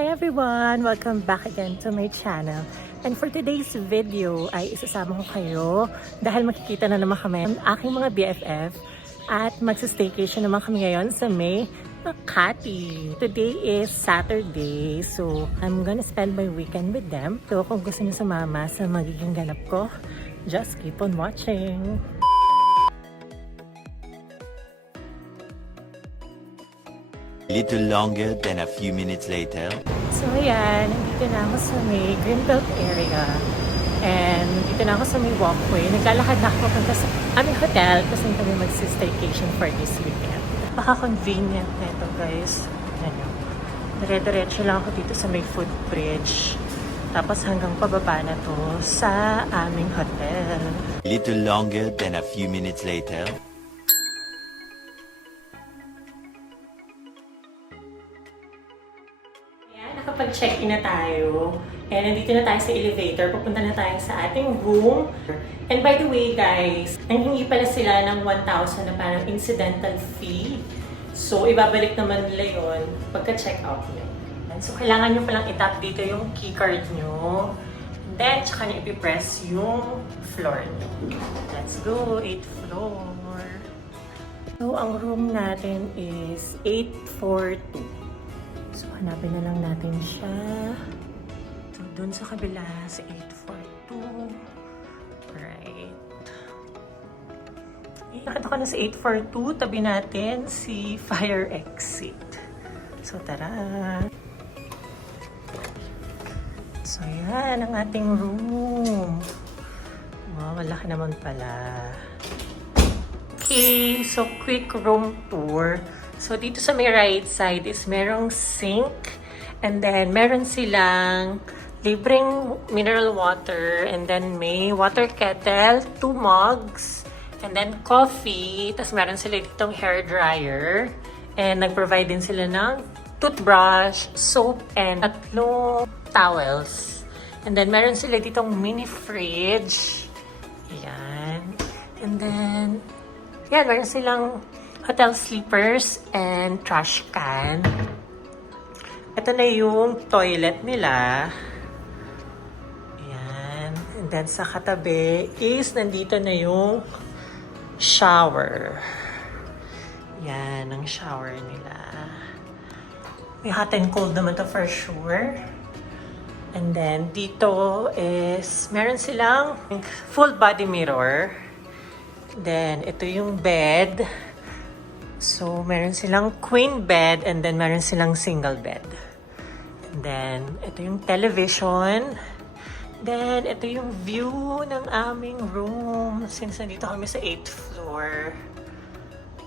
Hi everyone! Welcome back again to my channel. And for today's video ay isasama ko kayo dahil makikita na naman kami ang aking mga BFF at magsa-staycation naman kami ngayon sa may Makati. Today is Saturday, so I'm gonna spend my weekend with them. So kung gusto niyo sumama sa magiging ganap ko, just keep on watching. Little longer than a few minutes later. So ayan, nandito na ako sa may Greenbelt area. And nandito na ako sa may walkway. Naglalakad na ako papunta sa aming hotel kasi kami mag-staycation for this weekend. Napaka-convenient na ito guys. Ano, dire-diretso lang ako dito sa may footbridge. Tapos hanggang pababa na to sa aming hotel. Little longer than a few minutes later. Nakapag-check-in na tayo. And nandito na tayo sa elevator. Pupunta na tayo sa ating room. And by the way guys, nanghingi pala sila ng 1,000 na parang incidental fee. So ibabalik naman nila yun pagka-check out nyo. And so kailangan nyo palang itap dito yung keycard nyo. And then tsaka nyo ipipress yung floor nyo. Let's go! 8th floor. So ang room natin is 842. So, hanapin na lang natin siya. So, dun sa kabila, sa 842. Right. Nakita ko na sa 842, tabi natin si fire exit. So, tara! So, yan ang ating room. Wow, malaki naman pala. Okay, so quick room tour. So, dito sa may right side is merong sink. And then, meron silang libreng mineral water. And then, may water kettle, 2 mugs. And then, coffee. Tapos, meron sila ditong hair dryer. And, nag-provide din sila ng toothbrush, soap, and 3 towels. And then, meron sila ditong mini fridge. Ayan. And then, yan, meron silang hotel sleepers and trash can. Ito na yung toilet nila. Ayan. And then sa katabi is nandito na yung shower. Yan, ang shower nila. May hot and cold naman to for sure. And then dito is meron silang full body mirror. Then ito yung bed. So, meron silang queen bed and then meron silang single bed. And then, ito yung television. Then, ito yung view ng aming room since nandito kami sa 8th floor.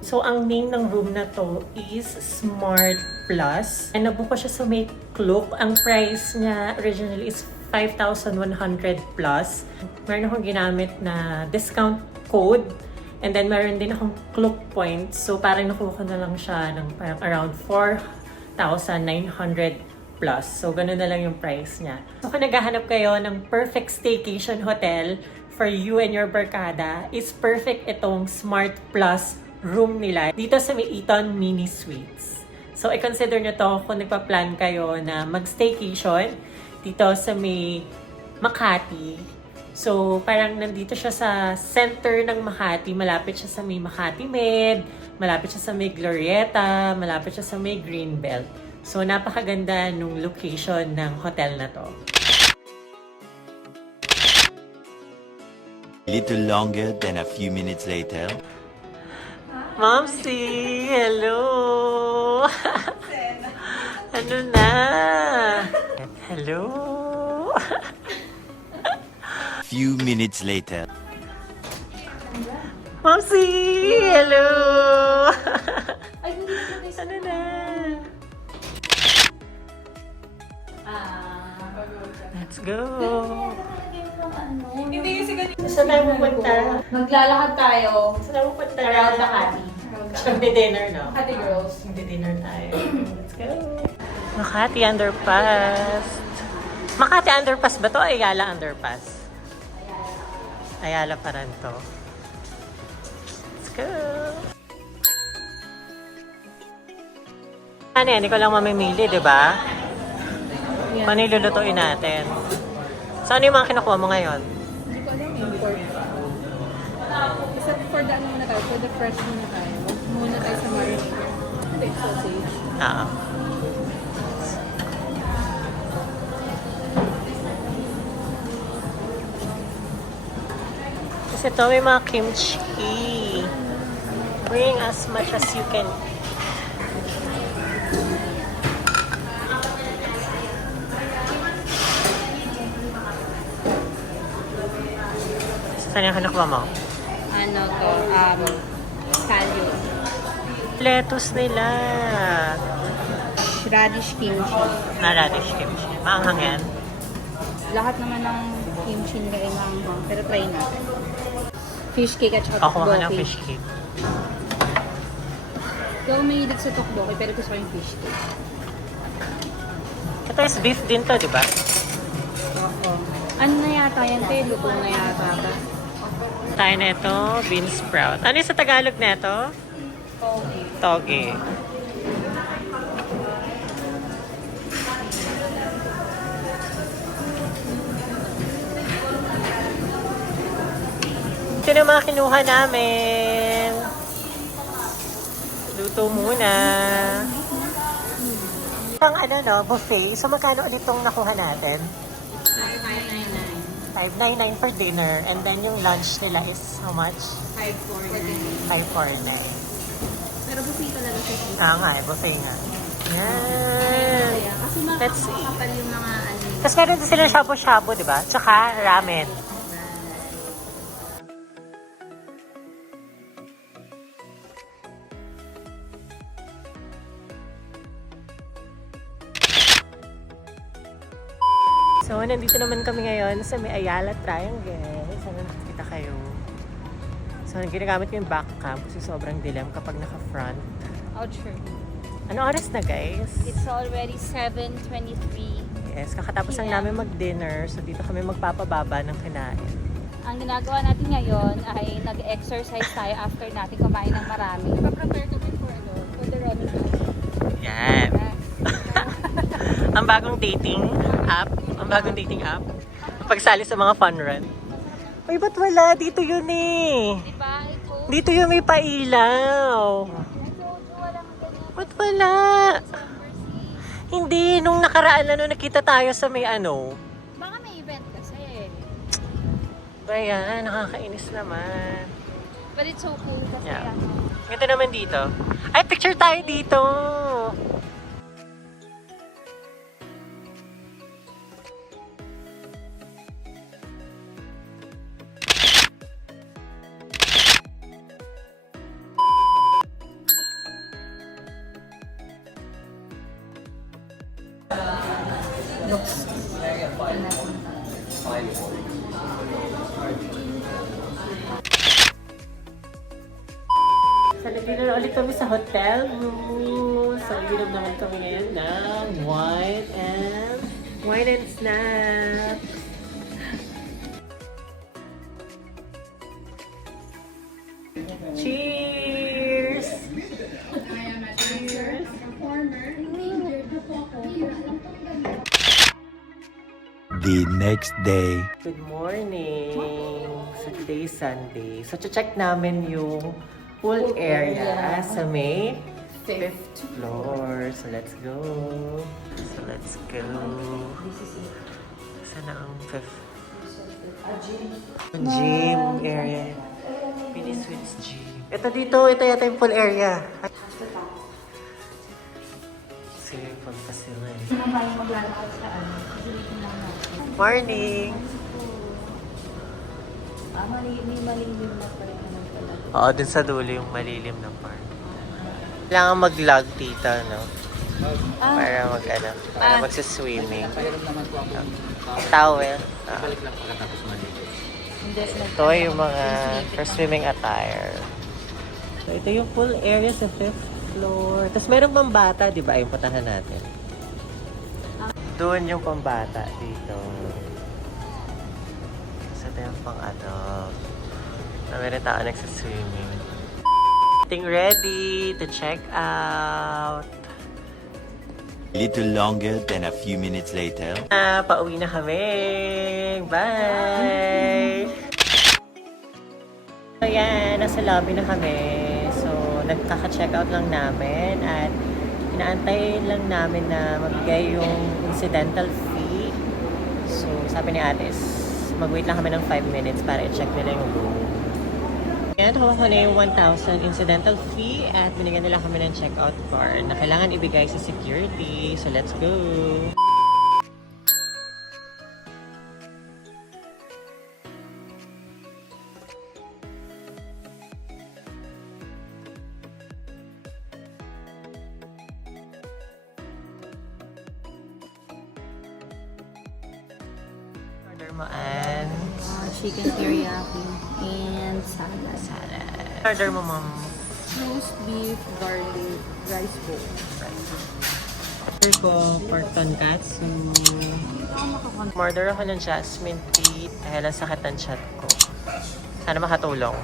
So, ang name ng room na to is Smart Plus. And nabuko siya sa may Klook. Ang price niya originally is 5,100 plus. Meron akong ginamit na discount code. And then, meron din akong Klook points. So, parang nakuha ko na lang siya ng parang around 4,900 plus. So, ganun na lang yung price niya. So, kung naghahanap kayo ng perfect staycation hotel for you and your barkada, is perfect itong Smart Plus room nila dito sa may Eton Mini Suites. So, i-consider nyo to kung nagpa-plan kayo na mag-staycation dito sa may Makati. So, parang nandito siya sa center ng Makati. Malapit siya sa may Makati Med, malapit siya sa may Glorieta, malapit siya sa may Greenbelt. So, napakaganda nung location ng hotel na to. Little longer than a few minutes later. Momsy! Hello! Ano na? Hello! Few minutes later. Momsy! Hello! Ano na? Let's go! Hindi kasi ganito. Saan tayo pupunta? Maglalakad tayo Saan tayo pupunta? around Makati. Magdi-dinner, no? Makati girls. Magdi-dinner tayo. Let's go! Makati Underpass. Makati Underpass ba to? Ayala Underpass? Ayala pa rin to. Let's go! Ano yan? Hindi ko lang mamimili, di ba? Paano ilulutuin natin? Saan yung mga kinukuha mo ngayon? Hindi ko alam yung pork. Basta for the ano muna tayo, for the fresh muna tayo. Muna tayo sa marinade. Ito yung sausage. Ah. Kasi ito may mga kimchi. Bring as much as you can. Saan yung kinukuha mo? Ano to? Kalyo. Lettuce nila. Radish kimchi. Na radish kimchi. Maanghang yan. Lahat naman ng kimchi nila ay maanghang. Pero try natin. Fish cake at saka Ako ka ng tteokbokki. fish cake. Ikaw mahilig sa tteokbokki pero gusto ko yung fish cake. Ito is beef din to, di ba? Oo. Ano na yata yan, te? Luto na yata ba? Tayo na ito, bean sprout. Ano yung sa Tagalog na ito? Okay. Toge. Ito na mga kinuha namin. Luto muna. Ang ano no, buffet. So magkano ulit itong nakuha natin? 599. $5.99 for dinner. And then yung lunch nila is how much? 549. $5.49. Pero buffet talaga siya. Ah nga, buffet nga. Yan. Kasi Let's see. makakapal yung mga ano. Tapos meron din sila shabu-shabu, di ba? Tsaka ramen. So, nandito naman kami ngayon sa may Ayala Triangle. Sana nakikita kayo. So, ginagamit ko yung back cam kasi sobrang dilim kapag naka-front. Ouch for me. Ano oras na, guys? It's already 7:23. Yes, kakatapos lang PM. namin mag-dinner. So, dito kami magpapababa ng kinain. Ang ginagawa natin ngayon ay nag-exercise tayo after natin kumain ng marami. Ipa-prepare kami for the running back. Yan. Ang bagong dating app. Ang bagong dating app. Pagsali sa mga fun run. Uy, ba't wala? Dito yun eh. Diba? Ito. Dito yung may pailaw. Walang ganyan. Ba't wala? Hindi, nung nakaraan na nung nakita tayo sa may ano. Baka may event kasi. Ba yan, nakakainis naman. But it's so cool kasi Yeah. ano. Ito naman dito. Ay, picture tayo dito. So, nandito na ulit kami sa hotel room. So, inom naman kami ngayon ng wine and snacks. Cheers! Cheers! The next day. Good morning! So, today is Sunday. So, check namin yung pool area sa may 5th floor. So, let's go. Saan na ang 5th? Gym area. Mini Suites Gym. Ito yata yung pool area. Swimming pool pa sila eh. Sino ba yung maglalakad sa ano? Pilitin lang natin. Morning! May malilim na pa rin naman talaga. Oo, dun sa dulo yung malilim na part. Kailangan mag-log tita, no? Para para magsiswimming. Towel. Ito yung mga for swimming attire. So, ito yung pool area sa 5th floor. Tapos meron pang bata, di ba? Yung puntahan natin. Doon yung pambata dito. So, ito yung pang na meron tao nagsaswimming. Getting ready to check out. Little longer than a few minutes later. Pauwi na kami. Bye! Ayan, nasa lobby na kami. So, nagkaka-check out lang namin at inaantay lang namin na magbigay yung incidental fee. So, sabi ni Atis, mag-wait lang kami ng 5 minutes para i-check nila yung room. Ayan, nakuha ko na yung 1,000 incidental fee at binigyan nila kami ng checkout card na kailangan ibigay sa security. So, let's go! Order mo and Chicken teriyaki and salad. salad. Order mo, ma'am. Roast beef, garlic, rice bowl. Order ko pork tonkatsu. Order ako ng jasmine tea dahil ang sakit ng chat ko. Sana makatulong.